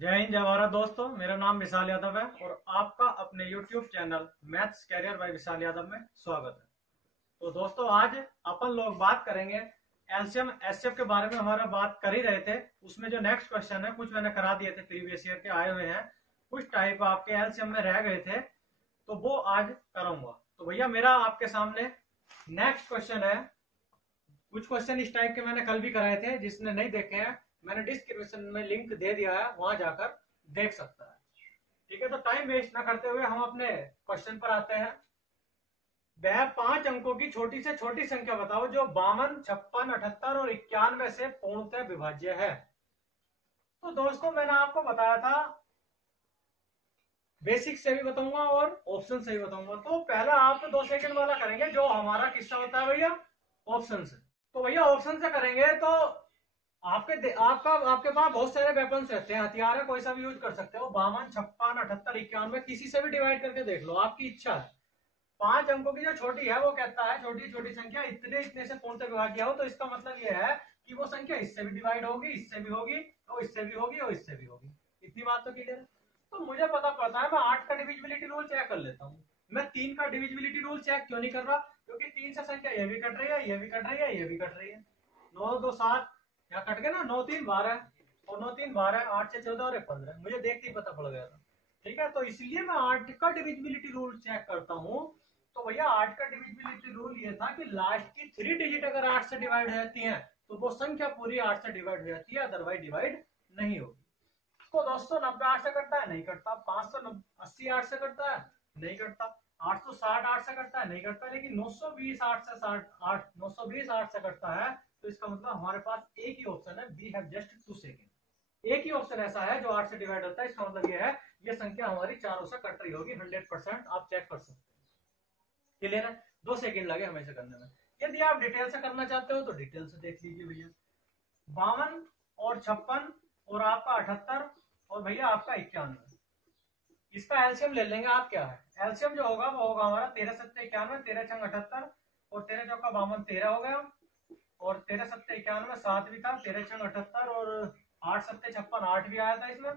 जय हिंद जय भारत दोस्तों, मेरा नाम विशाल यादव है और आपका अपने YouTube channel maths career by Vishal Yadav में स्वागत है। तो दोस्तों, आज अपन लोग बात करेंगे एलसीएम एचसीएफ के बारे में। हमारा बात कर ही रहे थे, उसमें जो नेक्स्ट क्वेश्चन है कुछ मैंने करा दिए थे, प्रीवियस ईयर के आए हुए हैं, कुछ टाइप आपके एलसीएम में रह गए थे, तो वो आज करूंगा। तो भैया मेरा आपके सामने नेक्स्ट क्वेश्चन है। कुछ क्वेश्चन इस टाइप के मैंने कल भी कराए थे, जिसने नहीं देखे हैं मैंने डिस्क्रिप्शन में लिंक दे दिया है, वहां जाकर देख सकता है। ठीक है, तो टाइम वेस्ट ना करते हुए हम अपने क्वेश्चन पर आते हैं। वह 5 अंकों की छोटी से छोटी संख्या बताओ जो 52, 56, 78 और 91 से पूर्णतः विभाज्य है। तो दोस्तों, मैंने आपको बताया था, बेसिक से भी बताऊंगा और ऑप्शन से भी बताऊंगा। तो पहला आप 2 सेकंड वाला करेंगे, जो हमारा किस्सा होता है भैया ऑप्शन से। तो भैया ऑप्शन से करेंगे तो आपके पास बहुत सारे वेपन्स रहते हैं, हथियार है, कोई सा भी यूज कर सकते हो। 52, 56, 78, 91 किसी से भी डिवाइड करके देख लो, आपकी इच्छा है। 5 अंकों की जो छोटी है, वो कहता है छोटी छोटी संख्या इतने इतने से पूर्णतः विभाज्य हो। तो इसका मतलब यह है कि वो संख्या इससे भी डिवाइड होगी, इससे भी होगी, और इससे भी होगी, और इससे भी होगी। इतनी बात तो क्लियर है। तो मुझे पता पड़ता है, मैं 8 का डिविजिबिलिटी रूल चेक कर लेता हूँ। मैं 3 का डिविजिबिलिटी रूल चेक क्यों नहीं कर रहा? क्योंकि 3 से संख्या ये भी कट रही है, ये भी कट रही है, ये भी कट रही है। 9 2 7, यहाँ कट गया ना, 9 3 12 और 9 3 12, 8 6 14 और 15। मुझे देखते ही पता पड़ गया था। ठीक है, तो इसलिए मैं 8 का डिविजिबिलिटी रूल चेक करता हूँ। तो भैया 8 का डिविजिबिलिटी रूल ये था कि लास्ट की 3 डिजिट अगर 8 से डिवाइड हो जाती है तो वो संख्या पूरी 8 से डिवाइड हो जाती है, अदरवाइज डिवाइड नहीं होगी। तो दोस्तों, 90 8 से कटता है, नहीं कटता। 580 8 से कटता है, नहीं कटता। 860 8 से कटता है, नहीं कटता। लेकिन 920 8 से 8 920 8 से कटता है। तो इसका मतलब हमारे पास एक ही ऑप्शन है, वी हैव जस्ट 2 सेकेंड। एक ही ऑप्शन ऐसा है जो 8 से डिवाइड होता है। इसका मतलब ये है ये संख्या हमारी चारों से कट रही होगी 100%। आप चेक कर सकते हैं। क्लियर है? 2 सेकेंड लगे हमेशा करने में। यदि आप डिटेल से करना चाहते हो तो डिटेल से देख लीजिए भैया। 52 और 56 और आपका 78 और भैया आपका 91, इसका एलसीएम ले लेंगे आप। क्या है एलसीएम जो होगा वो होगा हमारा 13 7 91, 13 6 78 और 13 चौका 52, 13 हो गया। और 13 7 91 7 भी था, 13 6 78 और 8 7 56 8 भी आया था इसमें।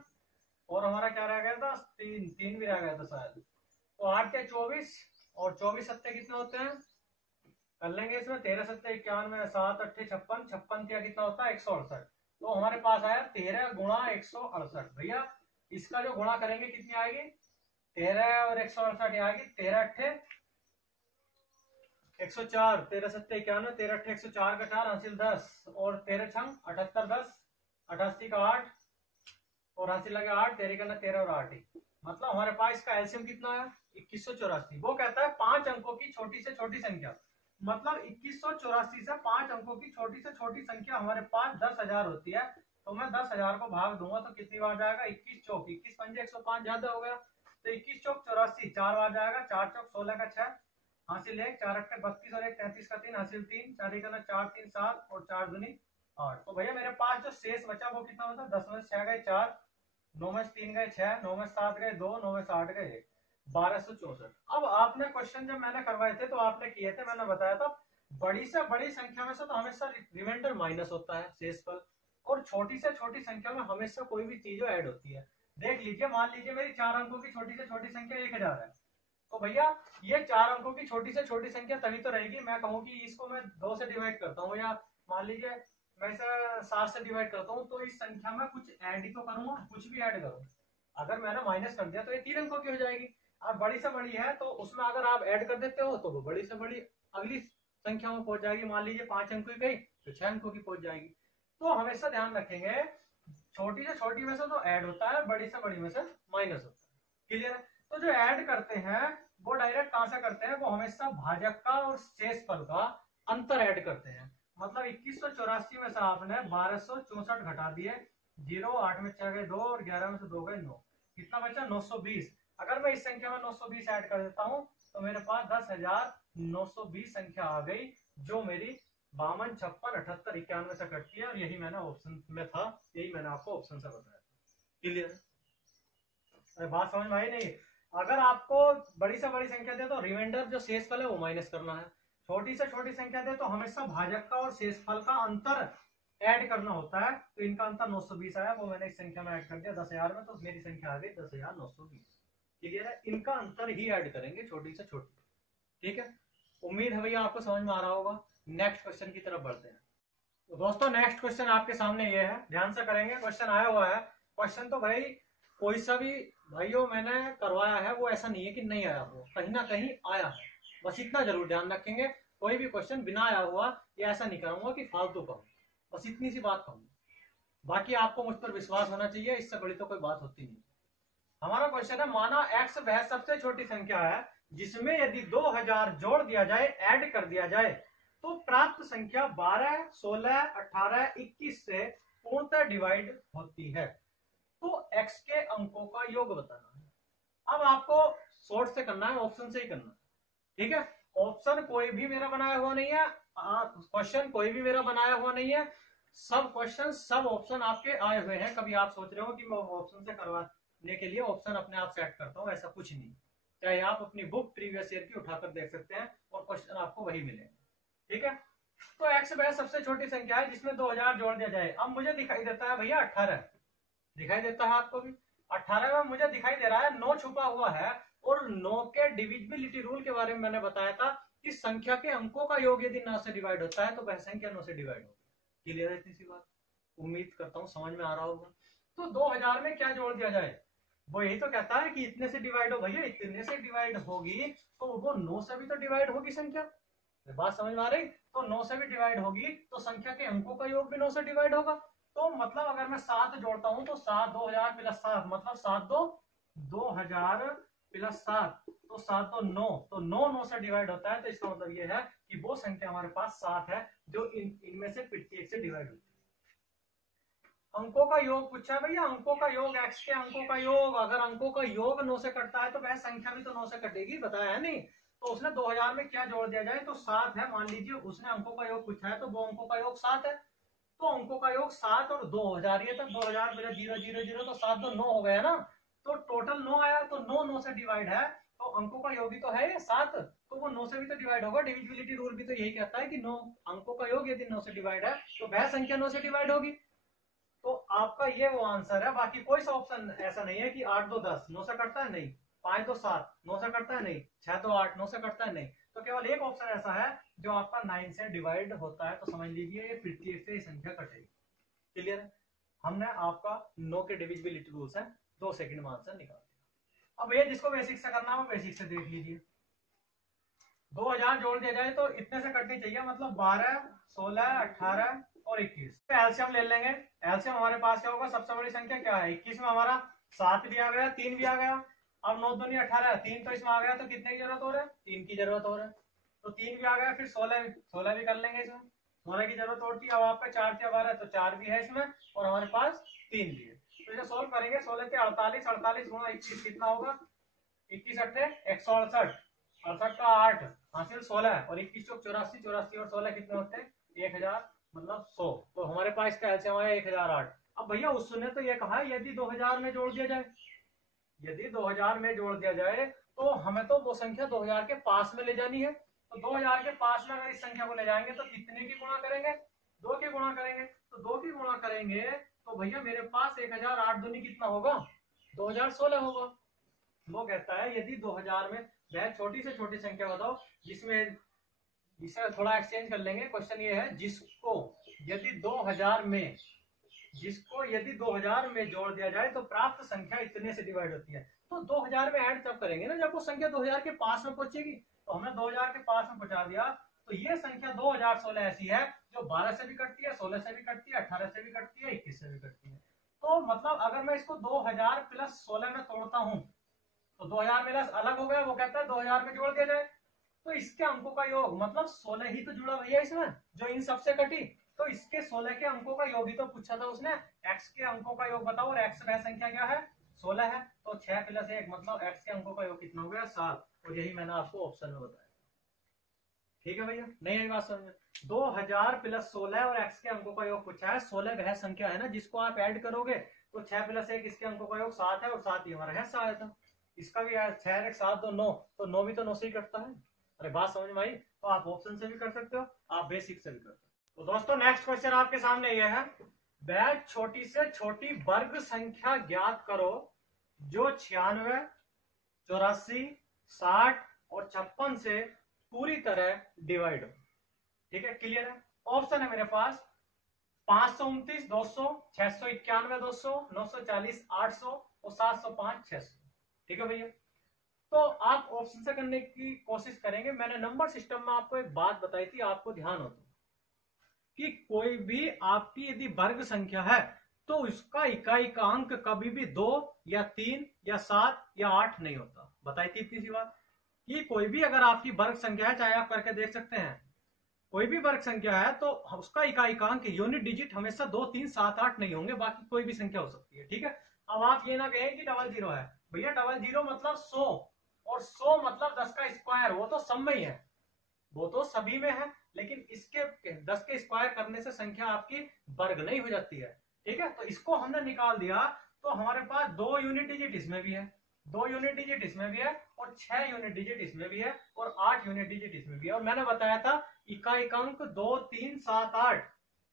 और हमारा क्या रह गया था? 3 भी रह गया था शायद। तो 8 के 24 और 24 सत्ते कितने होते हैं? कर लेंगे इसमें 13 7 91 7 8 56, 56 क्या कितना होता है? 168। तो हमारे पास आया 13 गुणा 168। भैया इसका जो गुणा करेंगे कितनी आएगी? 13 और 168 आएगी। 13 अट्ठे 104, 13 सत्ते 91, 13 अट्ठे 104 का 4 हासिल 10 और 13 छंग 78 10, 88 का 8 और हासिल लगे 8, 13 का 13 और 8 ही। मतलब हमारे पास इसका एलसीएम कितना है? 2184। वो कहता है 5 अंकों की छोटी से छोटी संख्या, मतलब 2184 से 5 अंकों की छोटी से छोटी संख्या हमारे पास 10,000 होती है। तो मैं 10,000 को भाग दूंगा तो कितनी बार जाएगा? 21 चौक 21 पंजे 105 ज्यादा हो गया। तो 21 चौक 84 4 बार जाएगा। 4 चौक 16 का 6 हासिल 1, 4 अट्ठे 32 और 1 33 का 3 हासिल 3, 4 का 4 3 7 और 4 दूनी 8। तो भैया मेरे पास जो शेष बचा वो कितना होता है? 10 में 6 गए 4, 9 में 3 गए 6, 9 में 7 गए 2, 9 में 8 गए 1, 1264। अब आपने क्वेश्चन जब मैंने करवाए थे तो आपने किए थे, मैंने बताया था बड़ी से बड़ी संख्या में से तो हमेशा रिमाइंडर माइनस होता है शेषफल, और छोटी से छोटी संख्या में हमेशा कोई भी चीज ऐड होती है। देख लीजिए, मान लीजिए मेरी 4 अंकों की छोटी से छोटी संख्या 1000 है। तो भैया ये 4 अंकों की छोटी से छोटी संख्या तभी तो रहेगी, मैं कहूँ कि इसको मैं 2 से डिवाइड करता हूँ, या मान लीजिए मैं इसे 7 से डिवाइड करता हूँ, तो इस संख्या में कुछ ऐड ही तो करूंगा, कुछ भी ऐड करूँ। अगर मैंने माइनस कर दिया तो ये 3 अंकों की हो जाएगी। अब बड़ी से बड़ी है तो उसमें अगर आप ऐड कर देते हो तो वो बड़ी से बड़ी अगली संख्या में पहुंच जाएगी। मान लीजिए 5 अंकों की गई तो 6 अंकों की पहुंच जाएगी। तो हमेशा ध्यान रखेंगे, छोटी से छोटी में से तो ऐड होता है, बड़ी से बड़ी में से माइनस होता है। क्लियर है? तो जो ऐड करते हैं वो डायरेक्ट कहां से करते हैं? वो हमेशा भाजक का और शेषफल का अंतर ऐड करते हैं। मतलब 2184 में से आपने 1264 घटा दिए, 0 8 में 6 गए 2 और 11 में से 2 गए 9, कितना बचा? 920। अगर मैं इस संख्या में 920 ऐड कर देता हूं तो मेरे पास 10,920 संख्या आ गई, जो मेरी 52 56 78 91 से कटती है। और यही मैंने ऑप्शन में था, यही मैंने आपको ऑप्शन से बताया। क्लियर? बात समझ में आई नहीं? अगर आपको बड़ी से बड़ी संख्या दे तो रिमाइंडर जो शेषफल है वो माइनस करना है, छोटी से छोटी संख्या दे तो हमेशा भाजक का और शेषफल का अंतर ऐड करना होता है, तो इनका अंतर 920 आया, वो मैंने इस संख्या में ऐड कर दिया 10,000 में, तो मेरी संख्या आ गई 10,920। क्लियर है, इनका अंतर ही ऐड करेंगे, छोटी से छोटी। ठीक है, उम्मीद है भैया आपको समझ में आ रहा होगा। नेक्स्ट क्वेश्चन की तरफ बढ़ते हैं। तो दोस्तों नेक्स्ट क्वेश्चन आपके सामने ये है, ध्यान से करेंगे। क्वेश्चन आया हुआ है, क्वेश्चन तो भाई कोई सा भी भाइयों मैंने करवाया है, वो ऐसा नहीं है कि नहीं आया हो, कहीं ना कहीं आया है, बस इतना जरूर ध्यान रखेंगे। कोई भी क्वेश्चन बिना आया हुआ ये ऐसा नहीं करूंगा कि फालतू कहूँ, बस इतनी सी बात कहूँ। बाकी आपको मुझ पर विश्वास होना चाहिए, इससे बड़ी तो कोई बात होती नहीं। हमारा क्वेश्चन है, माना x वह सबसे छोटी संख्या है जिसमें यदि 2000 जोड़ दिया जाए, ऐड कर दिया जाए, तो प्राप्त संख्या 12, 16, 18, 21 से पूर्णतः डिवाइड होती है। तो x के अंकों का योग बताना है। अब आपको शॉर्ट से करना है, ऑप्शन से ही करना है। ठीक है, ऑप्शन कोई भी मेरा बनाया हुआ नहीं है, क्वेश्चन कोई भी मेरा बनाया हुआ नहीं है, सब क्वेश्चन सब ऑप्शन आपके आए हुए हैं। कभी आप सोच रहे हो कि मैं ऑप्शन से करवाने के लिए ऑप्शन अपने आप सेट करता हूं, ऐसा कुछ नहीं। चाहे आप अपनी बुक प्रीवियस ईयर की उठाकर देख सकते हैं और क्वेश्चन आपको वही मिलेंगे। ठीक है, तो एक्स वह सबसे छोटी संख्या है जिसमें 2000 जोड़ दिया जाए। अब मुझे दिखाई देता है भैया 18, दिखाई देता है आपको भी 18 में मुझे दिखाई दे रहा है 9 छुपा हुआ है, और 9 के डिविजिबिलिटी रूल के बारे में मैंने बताया था कि संख्या के अंकों का योग यदि 9 से डिवाइड होता है तो वह संख्या 9 से डिवाइड होगी। क्लियर है इतनी सी बात, उम्मीद करता हूँ समझ में आ रहा होगा। तो 2000 में क्या जोड़ दिया जाए, वो यही तो कहता है कि इतने से डिवाइड हो भैया, इतने से डिवाइड होगी तो वो 9 से भी तो डिवाइड होगी संख्या। बात समझ में आ रही, तो 9 से भी डिवाइड होगी तो संख्या के अंकों का योग भी 9 से डिवाइड होगा। तो मतलब अगर मैं 7 जोड़ता हूं तो 7 2000 प्लस 7 मतलब 7 2 2000 प्लस 7 तो 7 2 9, तो 9 9 से डिवाइड होता है। तो इसका मतलब ये है कि वो संख्या हमारे पास 7 है जो इनमें से प्रत्येक से डिवाइड होती है। अंकों का योग पूछा है भैया, अंकों का योग, एक्स के अंकों का योग। अगर अंकों का योग 9 से कटता है तो वह संख्या भी तो 9 से कटेगी, बताया है नहीं। तो उसने 2000 में क्या जोड़ दिया जाए, तो 7 है, मान लीजिए उसने अंकों का योग पूछा है तो वो अंकों का योग 7 है, तो अंकों का योग 7 और 2000, ये तक 2000 मेरा 0 0 0 तो 7 2 9 हो गया ना, तो टोटल 9 आया, तो 9 9 से डिवाइड है, तो अंकों का योग ही तो है ये 7, तो वो 9 से भी तो डिवाइड होगा। डिविजिबिलिटी रूल भी तो यही कहता है कि 9 अंकों का योग यदि 9 से डिवाइड है तो वह संख्या 9 से डिवाइड होगी। तो आपका ये वो आंसर है। बाकी कोई सा ऑप्शन ऐसा नहीं है कि 8 2 10 9 से कटता है, नहीं, 5 2 7 9 से कटता है, नहीं, 6 2 8 9 से कटता है, नहीं। तो केवल एक ऑप्शन ऐसा है जो आपका 9 से डिवाइड होता है, तो समझ लीजिए ये प्रत्येक से संख्या कटेगी। क्लियर है, हमने आपका 9 के डिविजिबिलिटी रूल्स है 2 सेकंड में आंसर निकाल दिया। अब ये जिसको बेसिक से करना है वो बेसिक से देख लीजिए। 2000 जोड़ दिया जाए तो इतने से कटनी चाहिए, मतलब 12 16 18 और 21। तो एलसीएम ले लेंगे। एलसीएम हमारे पास क्या होगा, सबसे बड़ी संख्या क्या है 21 में हमारा 7 भी आ गया, 3 भी आ गया। अब 9 दूनी 18, 3 तो इसमें आ गया, तो कितने की जरूरत हो रहा है, 3 की जरूरत हो रहा है, तो 3 भी आ गया। फिर 16 भी कर लेंगे, इसमें 16 की जरूरत होती है। अब आपका 4 से 12 तो 4 भी है इसमें, और हमारे पास 3 भी है। तो इसे सोल्व करेंगे, 16 के 48, 48 गुणा 21 कितना होगा, 21 अट्ठे 168, 68 का 8 हासिल 16, और 21 चौक 84, 84 और 16 कितने होते हैं 1000, मतलब 100। तो हमारे पास का एलसीएम आया 1008। अब भैया उसने तो ये कहा यदि 2000 में जोड़ दिया जाए, यदि 2000 में जोड़ दिया जाए तो हमें तो वो संख्या 2000 के पास में ले जानी है। तो 2000 के पास में अगर इस संख्या को ले जाएंगे तो कितने की गुणा करेंगे, 2 की गुणा करेंगे। तो 2 की गुणा करेंगे तो भैया मेरे पास 1008 दूनी कितना होगा, 2016 होगा। वो कहता है यदि 2000 में, वह छोटी से छोटी संख्या बताओ जिसमें, इसे थोड़ा एक्सचेंज कर लेंगे। क्वेश्चन ये है जिसको यदि 2000 में, जिसको यदि 2000 में जोड़ दिया जाए तो प्राप्त संख्या इतने से डिवाइड होती है। तो 2000 में ऐड तब करेंगे ना जब वो संख्या 2000 के पास में पहुंचेगी। तो हमने 2000 के पास में पहुंचा दिया, तो ये संख्या 2016 ऐसी है जो 12 से भी कटती है, 16 से भी कटती है, 18 से भी कटती है, 21 से भी कटती है। तो मतलब अगर मैं इसको 2000 प्लस 16 में तोड़ता हूं तो 2000 प्लस अलग हो गया, वो कहता है 2000 में जोड़ दिया जाए। तो इसके अंकों का योग मतलब 16 ही तो जुड़ा भैया इसमें, जो इन सबसे कटी, तो इसके 16 के अंकों का योग ही तो पूछा था उसने। एक्स के अंकों का योग बताओ, और एक्स वह संख्या क्या है 16 है, तो 6 प्लस 1 मतलब एक्स के अंकों का योग कितना हो गया 7, और यही मैंने आपको ऑप्शन में बताया। ठीक है भैया, नहीं आई बात समझ में। 2000 प्लस 16 और एक्स के अंकों का योग पूछा है। 16 वह संख्या है ना जिसको आप ऐड करोगे तो 6 प्लस 1 इसके अंकों का योग 7 है, और 7 ही हमारा है सहायता। इसका भी 6 1 7 2 9, तो 9 भी तो 9 से ही कटता है। अरे बात समझ में आई, तो आप ऑप्शन से भी कर सकते हो, आप बेसिक से भी कर सकते हो। तो दोस्तों नेक्स्ट क्वेश्चन आपके सामने ये है, वह छोटी से छोटी वर्ग संख्या ज्ञात करो जो 96, 84, 60 और 56 से पूरी तरह डिवाइड हो। ठीक है, क्लियर है। ऑप्शन है मेरे पास 529, 200, 691, 200, 940, 800 और 705, 600। ठीक है भैया, तो आप ऑप्शन से करने की कोशिश करेंगे। मैंने नंबर सिस्टम में आपको एक बात बताई थी, आपको ध्यान हो तो, कि कोई भी आपकी यदि वर्ग संख्या है तो उसका इकाई का अंक कभी भी 2 या 3 या 7 या 8 नहीं होता। बताई थी इतनी सी बात कि कोई भी अगर आपकी वर्ग संख्या है, चाहे आप करके देख सकते हैं, कोई भी वर्ग संख्या है तो उसका इकाई का अंक यूनिट डिजिट हमेशा 2, 3, 7, 8 नहीं होंगे, बाकी कोई भी संख्या हो सकती है। ठीक है, अब आप ये ना कहें कि 00 है, भैया 00 मतलब 100, और 100 मतलब 10 का स्क्वायर, वो तो सब में ही है, वो तो सभी में है, लेकिन इसके 10 के स्क्वायर करने से संख्या आपकी वर्ग नहीं हो जाती है। ठीक है, तो इसको हमने निकाल दिया, तो हमारे पास 2 यूनिट डिजिट इसमें भी है, 2 यूनिट डिजिट इसमें भी है, और 6 यूनिट डिजिट इसमें भी है, और 8 यूनिट डिजिट इसमें भी है। और मैंने बताया था इकाई अंक 2, 3, 7, 8,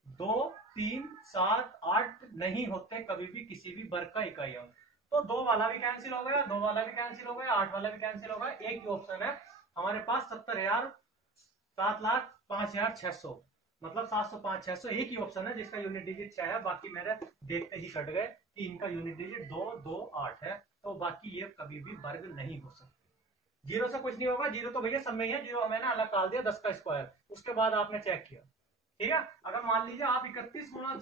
2, 3, 7, 8 नहीं होते कभी भी किसी भी वर्ग का इकाई अंक। तो 2 वाला भी कैंसिल हो गया, 2 वाला भी कैंसिल हो गया, 8 वाला भी कैंसिल हो गया। एक ही ऑप्शन है हमारे पास 70,000, 7,05,600, मतलब 705, 600, एक ही ऑप्शन है जिसका यूनिट डिजिट 6 है। बाकी मेरे देखते ही कट गए कि इनका यूनिट डिजिट 2, 2, 8 है, तो बाकी ये कभी भी वर्ग नहीं हो सकते। जीरो से कुछ नहीं होगा, जीरो तो भैया सब में ही है, जीरो मैंने अलग डाल दिया 10 का स्क्वायर, उसके बाद आपने चेक किया। ठीक है, अगर मान लीजिए आप 31 गुणा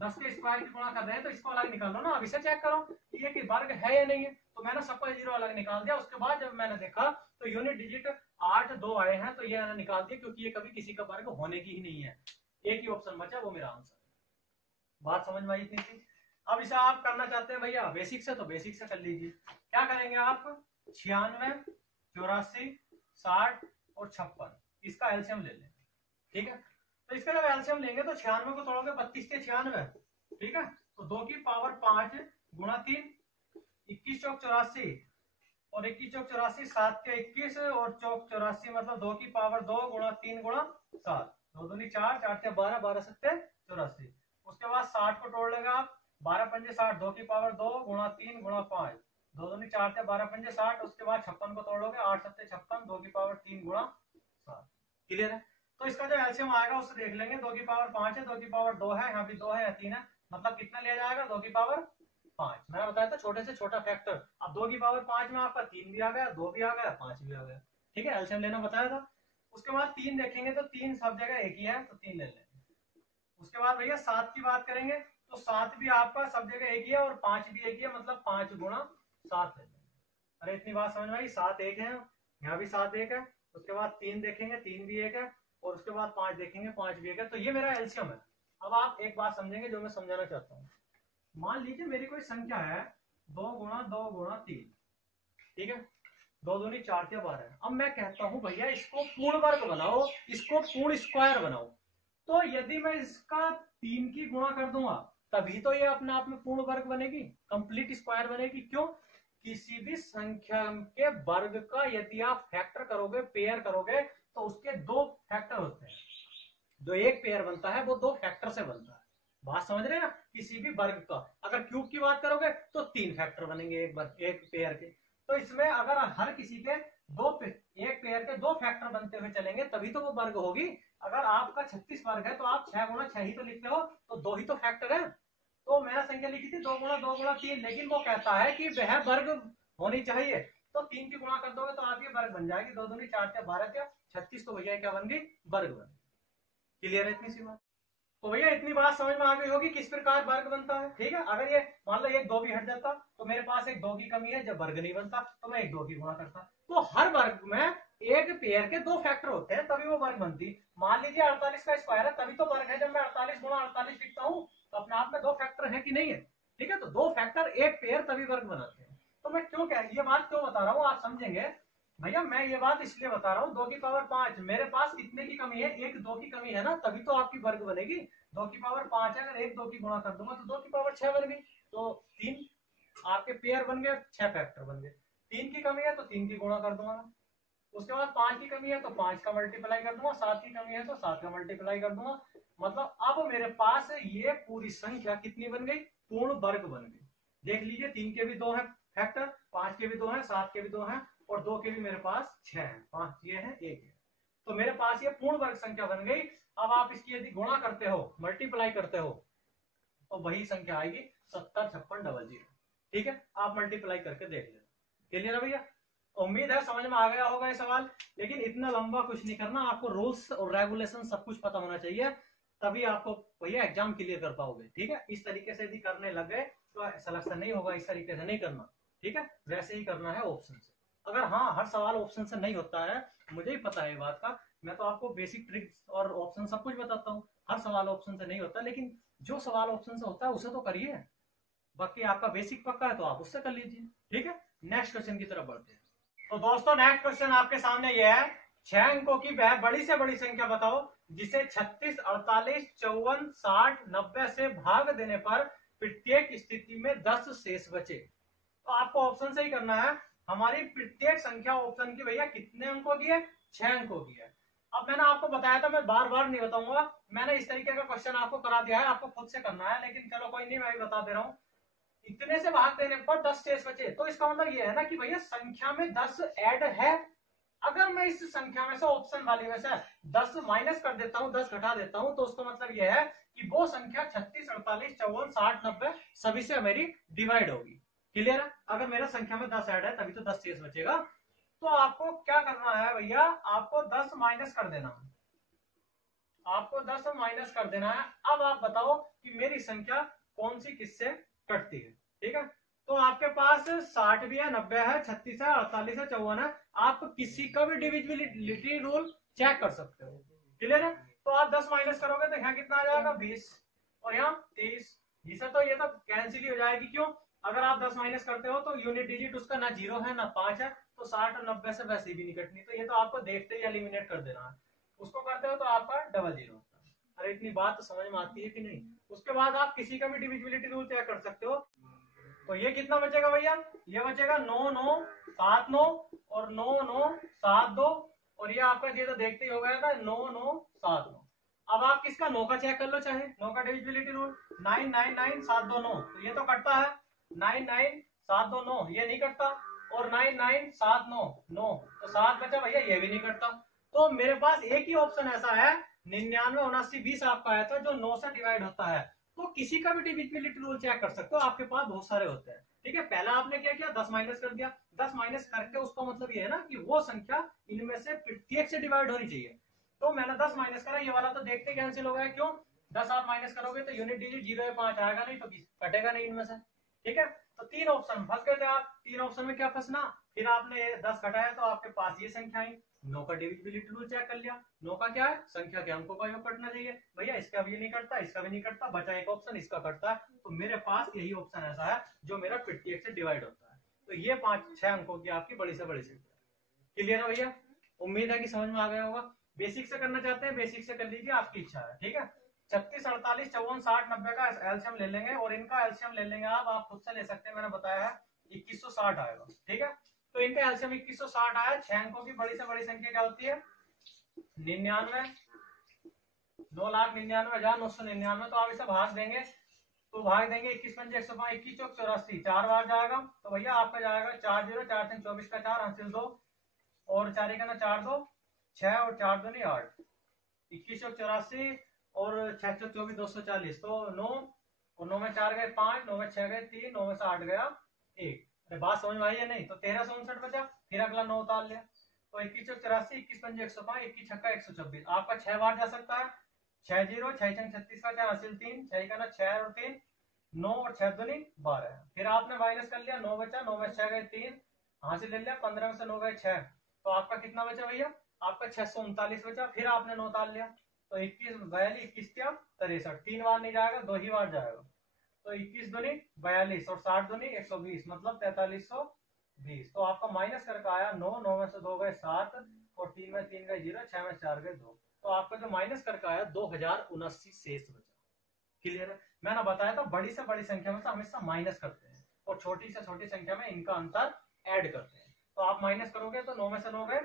10 के स्क्वायर की गुणा कर रहे हैं तो इसको अलग निकाल लो ना, अब इसे चेक करो कि ये कि वर्ग है या नहीं है। तो मैंने सबका जीरो अलग निकाल दिया, उसके बाद जब मैंने देखा तो यूनिट डिजिट 8, 2 आए हैं, तो ये मैंने निकाल दिया, क्योंकि ये कभी किसी का वर्ग होने की ही नहीं है। एक ही ऑप्शन बचा, वो मेरा आंसर है। बात समझ में आई इतनी सी। अब इसे आप करना चाहते हैं भैया बेसिक से, तो बेसिक से कर लीजिए। क्या करेंगे आप, 96, 84, 60 और 56, इसका एलसीएम ले लें। ठीक है, तो इसका जब एलसीएम लेंगे तो 96 को तोड़ोगे 32 के 96, ठीक है, तो 2 की पावर 5 गुणा 3, 21 चौक 84, और 21 चौक 84, 7 के 21 और चौक 84, मतलब 2 की पावर 2 गुणा 3 गुणा 7, 2 दूनी 4, 4 के 12, 12 सत्ते 84। उसके बाद 60 को तोड़ लेगा आप, 12 पंजे 60, 2 की पावर 2 गुणा 3 गुणा 5, 2 दूनी 4 के 12 पंजे 60। उसके बाद 56 को तोड़ लोगे, 8 सत्ते 56, 2 की पावर 3 गुणा 7। क्लियर है, तो इसका जो एलसीएम आएगा उससे देख लेंगे। 2 की पावर 5 है, 2 की पावर 2 है, यहाँ भी 2 है या 3 है, मतलब कितना लिया जाएगा, 2 की पावर 5। मैंने बताया था छोटे से छोटा फैक्टर। अब 2 की पावर 5 में आपका 3 भी आ गया, 2 भी आ गया, 5 भी आ गया। ठीक है, एलसीएम लेना बताया था। उसके बाद 3 देखेंगे तो 3 सब जगह एक ही है, तो 3 ले लेंगे। उसके बाद भैया 7 की बात करेंगे तो 7 भी आपका सब जगह एक ही है, और 5 भी एक ही है, मतलब 5 गुणा 7 ले लेंगे। अरे इतनी बात समझ में आई, 7 एक है, यहाँ भी 7 एक है। उसके बाद 3 देखेंगे, 3 भी एक है, और उसके बाद 5 देखेंगे, 5 भी एक है। तो ये मेरा एलसीएम है। अब आप एक बात समझेंगे जो मैं समझाना चाहता हूँ। मान लीजिए मेरी कोई संख्या है 2 गुणा 2 गुणा 3, ठीक है, 2 दूनी 4 के 12। अब मैं कहता हूं भैया इसको पूर्ण वर्ग बनाओ, इसको पूर्ण स्क्वायर बनाओ, तो यदि मैं इसका 3 की गुणा कर दूंगा तभी तो ये अपने आप में पूर्ण वर्ग बनेगी, कंप्लीट स्क्वायर बनेगी। क्यों, किसी भी संख्या के वर्ग का यदि आप फैक्टर करोगे, पेयर करोगे, तो उसके 2 फैक्टर होते हैं। जो एक पेयर बनता है वो 2 फैक्टर से बनता है। बात समझ रहे हैं ना, किसी भी वर्ग का अगर क्यूब की बात करोगे तो 3 फैक्टर बनेंगे एक पेयर के। तो इसमें अगर हर किसी के एक पेयर के 2 फैक्टर बनते हुए चलेंगे तभी तो वो वर्ग होगी। अगर आपका 36 वर्ग है तो आप 6 गुणा 6 ही तो लिखते हो, तो 2 ही तो फैक्टर है। तो मैंने संख्या लिखी थी 2 गुणा 2 गुणा 3, लेकिन वो कहता है कि वह वर्ग होनी चाहिए, तो 3 की गुणा कर दोगे तो आपकी वर्ग बन जाएगी। 2 दूनी 4 क्या 12 क्या 36, तो भैया क्या बन गई, वर्ग बन गई। क्लियर है इतनी सी बात। तो भैया इतनी बात समझ में आ गई होगी किस प्रकार वर्ग बनता है। ठीक है, अगर ये मान लो एक 2 भी हट जाता तो मेरे पास एक 2 की कमी है, जब वर्ग नहीं बनता तो मैं एक 2 की गुणा करता। तो हर वर्ग में एक पेयर के 2 फैक्टर होते हैं तभी वो वर्ग बनती। मान लीजिए 48 का स्क्वायर है तभी तो वर्ग है, जब मैं 48 गुणा 48 लिखता हूँ तो अपने आप में 2 फैक्टर है कि नहीं है। ठीक है, तो 2 फैक्टर एक पेयर तभी वर्ग बनाते हैं। तो मैं क्यों ये बात क्यों बता रहा हूँ आप समझेंगे भैया। मैं ये बात इसलिए बता रहा हूँ, 2 की पावर 5 मेरे पास कितने की कमी है, एक 2 की कमी है ना, तभी तो आपकी वर्ग बनेगी। 2 की पावर 5 है, अगर एक 2 की गुणा कर दूंगा तो 2 की पावर 6 बन गई, तो 3 आपके पेयर बन गए, 6 फैक्टर बन गए। 3 की कमी है तो 3 की गुणा कर दूंगा। उसके बाद 5 की कमी है तो 5 का मल्टीप्लाई कर दूंगा, 7 की कमी है तो 7 का मल्टीप्लाई कर दूंगा। मतलब अब मेरे पास ये पूरी संख्या कितनी बन गई, पूर्ण वर्ग बन गई। देख लीजिए 3 के भी 2 है फैक्टर, 5 के भी 2 है, 7 के भी 2 है और 2 के भी मेरे पास 6 है, 5 ये है 1 है। तो मेरे पास ये पूर्ण वर्ग संख्या बन गई। अब आप इसकी यदि गुणा करते हो, मल्टीप्लाई करते हो, तो वही संख्या आएगी 705600। ठीक है, आप मल्टीप्लाई करके देख लेना। क्लियर है भैया? उम्मीद है समझ में आ गया होगा ये सवाल। लेकिन इतना लंबा कुछ नहीं करना, आपको रूल्स और रेगुलेशन सब कुछ पता होना चाहिए, तभी आपको भैया एग्जाम क्लियर कर पाओगे। ठीक है, इस तरीके से यदि करने लग गए तो सिलेक्शन नहीं होगा, इस तरीके से नहीं करना। ठीक है, वैसे ही करना है ऑप्शन से। अगर हाँ हर सवाल ऑप्शन से नहीं होता है, मुझे ही पता है बात का, मैं तो आपको बेसिक ट्रिक्स और ऑप्शन सब कुछ बताता हूँ। हर सवाल ऑप्शन से नहीं होता, लेकिन जो सवाल ऑप्शन से होता है उसे तो करिए। बाकी आपका बेसिक पक्का है तो आप उससे कर लीजिए। ठीक है, नेक्स्ट क्वेश्चन की तरफ बढ़ते हैं। तो दोस्तों नेक्स्ट क्वेश्चन आपके सामने ये है, 6 अंकों की वह बड़ी से बड़ी संख्या बताओ जिसे 36, 48, 54, 60, 90 से भाग देने पर प्रत्येक स्थिति में 10 शेष बचे। तो आपको ऑप्शन से ही करना है। हमारी प्रत्येक संख्या ऑप्शन की भैया कितने अंकों की है, 6 अंकों की है। अब मैंने आपको बताया था, मैं बार बार नहीं बताऊंगा, मैंने इस तरीके का क्वेश्चन आपको करा दिया है, आपको खुद से करना है। लेकिन चलो कोई नहीं, मैं भी बता दे रहा हूँ। इतने से भाग देने पर 10 शेष बचे, तो इसका मतलब ये है ना कि भैया संख्या में 10 ऐड है। अगर मैं इस संख्या में से ऑप्शन वाली में से 10 माइनस कर देता हूं, 10 घटा देता हूं, तो उसका मतलब यह है कि वो संख्या 36, 48, 54, 60, 90 सभी से मेरी डिवाइड होगी। क्लियर है? अगर मेरा संख्या में 10 ऐड है तभी तो 10 शेष बचेगा। तो आपको क्या करना है भैया, आपको 10 माइनस कर देना है, आपको 10 माइनस कर देना है। अब आप बताओ कि मेरी संख्या कौन सी किससे कटती है। ठीक है, तो आपके पास 60 भी है, 90 है, 36 है, 48 है, 54 है। आप किसी का भी डिविजिबिलिटी रूल चेक कर सकते हो। क्लियर है? तो आप 10 माइनस करोगे तो यहाँ कितना आ जाएगा, 20 और यहाँ 23। जिसे तो ये तो कैंसिल ही हो जाएगी। क्यों? अगर आप 10 माइनस करते हो तो यूनिट डिजिट उसका ना 0 है ना 5 है, तो 60 और 90 से वैसे भी नहीं कटनी। तो ये तो आपको देखते ही एलिमिनेट कर देना है। उसको करते हो तो आपका डबल 0 होता है। अरे इतनी बात तो समझ में आती है कि नहीं? उसके बाद आप किसी का भी डिविजिबिलिटी रूल चेक कर सकते हो। तो ये कितना बचेगा भैया, ये बचेगा 9 9 7 9 और 9 9 7 2, और ये आपका ये तो देखते ही हो गया था 9 9 7 9। अब आप किसका 9 का चेक कर लो, चाहे 9 का डिविजिबिलिटी रूल 9 9 9 7 2 9, तो ये तो कटता है। 9 9 7 2 9 ये नहीं कटता, और 9 9 7 9 9, तो 7 बचा भैया, ये भी नहीं कटता। तो मेरे पास एक ही ऑप्शन ऐसा है, 99 79 20 आपका आया था जो 9 से डिवाइड होता है। तो किसी का भी डिविजिबिलिटी रूल चेक कर सकते हो, आपके पास बहुत सारे होते हैं। ठीक है, पहला आपने क्या किया, 10 माइनस कर दिया। 10 माइनस करके उसका मतलब ये है ना कि वो संख्या इनमें से प्रत्येक से डिवाइड होनी चाहिए। तो मैंने 10 माइनस करा, ये वाला तो देखते कैंसिल हो गया। क्यों? 10 आप माइनस करोगे तो यूनिट डिजिट 0 या 5 आएगा नहीं, तो कटेगा नहीं इनमें से। ठीक है, तो 3 ऑप्शन फंस गए थे आप। 3 ऑप्शन में क्या फंसना, फिर आपने 10 घटाया तो आपके पास ये संख्या आई। 9 का डिविजिबिलिटी रूल चेक कर लिया। 9 का क्या है, संख्या के अंकों का योग कटना चाहिए। भैया इसका भी नहीं कटता, इसका भी नहीं कटता, बचा एक ऑप्शन इसका कटता है। तो मेरे पास यही ऑप्शन ऐसा है जो मेरा प्रत्येक से डिवाइड होता है। तो ये 5-6 अंकों की आपकी बड़ी से बड़ी संख्या। क्लियर है भैया? उम्मीद है कि समझ में आ गया होगा। बेसिक से करना चाहते हैं बेसिक से कर लीजिए, आपकी इच्छा है। ठीक है, 36 48 54 60 90 का एलसीएम ले लेंगे, और इनका एलसीएम ले लेंगे आप खुद से ले सकते हैं, मैंने बताया है 2160 आएगा। ठीक है, तो इनका एलसीएम 2160 आया। 6 अंकों की बड़ी से बड़ी संख्या क्या होती है, 99, 2,99,999। तो आप इसे भाग देंगे, तो भाग देंगे 21 पंजे 105, 21 चौक 84, 4 बार जाएगा। तो भैया आपका जाएगा 4 0 4 3 24 का 4 हासिल 2, और 4 का ना 4 2 6 और 4 2 नहीं 8, 21 चौक 84 और 6 चौक 24 240, तो 9 और 9 में 4 गए 5, 9 में 6 गए 3, 9 में से 8 गया 1। अरे बात समझ में आई है नहीं? तो 1359 बचा, फिर अगला 9 उतार लिया। तो 21 चौक 84, 21 पंजे 105, 21 छक्का 126, आपका 6 बार जा सकता है। 6 0 6 छंग 36 का 4 हासिल 3, 6 का ना 6 और 3, 9 और 6 दूनी 12। फिर आपने माइनस कर लिया, 9 बचा, 9 में 6 गए 3, हासिल ले लिया, 15 में से 9 गए 6, तो आपका कितना बचा भैया, आपका 639 बचा। फिर आपने 9 उतार लिया, तो 21 42 21 क्या 63, 3 बार नहीं जाएगा, 2 ही बार जाएगा। तो 21 दूनी 42 और 60 दूनी 120, मतलब 4320। तो आपका माइनस करके आया 9, 9 में से 2 गए 7 और 3 में 3 गए 0, 6 में 4 गए 2। तो आपका जो माइनस करके आया 2079 शेष बचा। क्लियर है? मैंने बताया था बड़ी से बड़ी संख्या में से हमेशा माइनस करते हैं, और छोटी से छोटी संख्या में इनका अंतर ऐड करते हैं। तो आप माइनस करोगे तो 9 में से 9 गए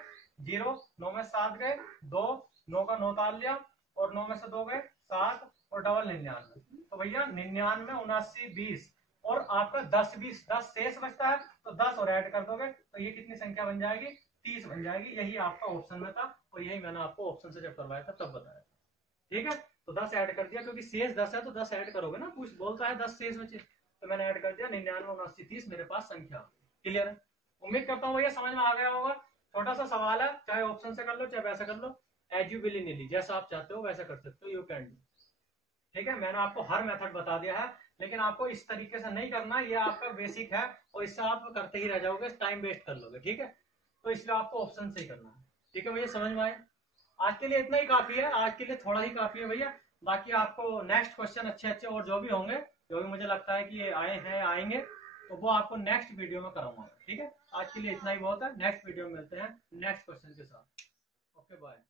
0, 9 में 7 गए 2, 9 का 9 उतार लिया, और 9 में से 2 गए 7 और डबल 99। तो भैया 99, 79, 20 और आपका 10, 20, 10 शेष बचता है तो 10 और ऐड कर दोगे तो ये कितनी संख्या बन जाएगी, 30 बन जाएगी। यही आपका ऑप्शन में था और यही मैंने आपको ऑप्शन से जब करवाया था तब बताया था। ठीक है, तो 10 ऐड कर दिया क्योंकि शेष 10 है तो 10 ऐड करोगे ना, कुछ बोलता है 10 शेष बचे तो मैंने ऐड कर दिया 99, 79, 30 मेरे पास संख्या। क्लियर है, उम्मीद करता हूँ भैया समझ में आ गया होगा। छोटा सा सवाल है, चाहे ऑप्शन से कर लो चाहे वैसा कर लो, एज यू विल इन, जैसा आप चाहते हो वैसा कर सकते हो, यू कैन डू। ठीक है, मैंने आपको हर मेथड बता दिया है लेकिन आपको इस तरीके से नहीं करना, ये आपका बेसिक है और इससे आप करते ही रह जाओगे, टाइम वेस्ट कर लोगे। ठीक है, तो इसलिए आपको ऑप्शन से ही करना है। ठीक है भैया, समझ में आए? आज के लिए इतना ही काफी है, आज के लिए थोड़ा ही काफी है भैया। बाकी आपको नेक्स्ट क्वेश्चन अच्छे अच्छे और जो भी होंगे, जो भी मुझे लगता है कि ये आए हैं आएंगे, तो वो आपको नेक्स्ट वीडियो में कराऊंगा। ठीक है, आज के लिए इतना ही बहुत है, नेक्स्ट वीडियो में मिलते हैं नेक्स्ट क्वेश्चन के साथ। Okay bye.